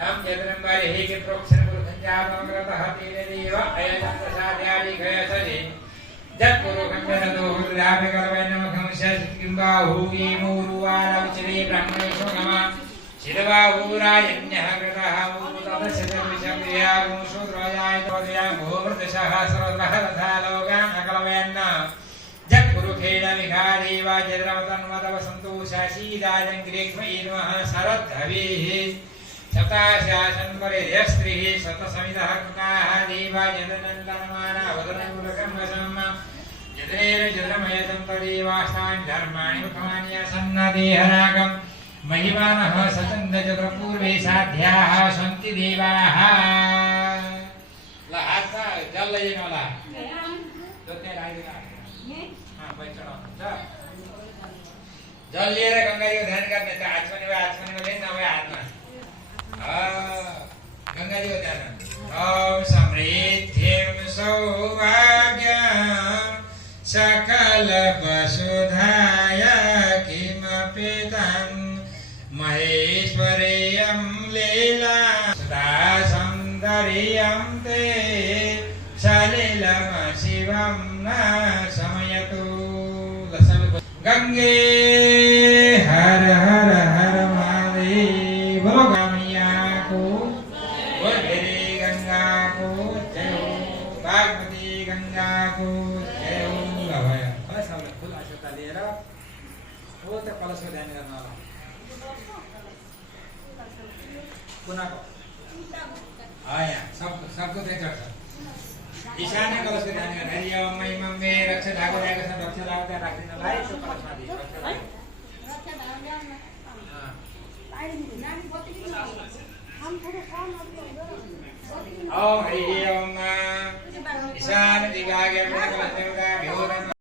तम जगदम्बारे हे के प्रोक्षण गुरु संजातमग्रतः तेने देव अयतं प्रसाद्यादि गयसदे जत गुरु खंडन दोहुर लाभ करवै नमः शस्किं बाहुगी मूरुवारवचरे ब्रह्मणेशो नमः शिरबाहुरायन्यः कृतः मूतदशविषक्रिया गुणशूद्रयाय तोदया भूवृतशः सर्वतः लोकान् अकलवयन् जत गुरु खेल विहारेवा जद्रवतन्वतव सन्तोषाशीदायं ग्रीक्ष्मै नमः शरद्धवेः शताशासन परे यस्त्रिः शतसमितः कृताः देवा जदनन्दनमाना वदनगुरकं वशम् जद्रेण जद्रमयतं तदेवास्तान् धर्माणि उत्तमानि असन्नदेहरागम् महिमानः सचन्दजत्रपूर्वे साध्याः सन्ति देवाः ला हातमा जल लैजानु होला जोत्ने राखेको हां बैठो जा जल लिएर गंगाजीको ध्यान गर्ने त हातमा लिन नभए हातमा गंगाजीको ध्यान ओम समृद्धिं सौभाग्यं सकल वसुधाय किमपि तं महेश्वरीयं लीला सदा सौन्दर्यं ते सलिलं शिवं न शमयतु गंगे हर हर हर महादेव बोलो गमिया को बोल मेरी गंगा को जय हो बागमती गंगा को जय हो लभय बस सबले फूल आशीर्वाद लिएर हो त कलशको ध्यान गर्न होला कुनाको आया सबको चाहिँ चढ्छ ईशान्य कलशको ध्यान गर्न हरि ओम महिमं मे रक्ष धागो रहेको छ रक्ष धागो त्यहाँ राख्दिनलाई त्यो कलशमा दिए रक्ष धागो ओम हरि ओम ईशान्य दिवागे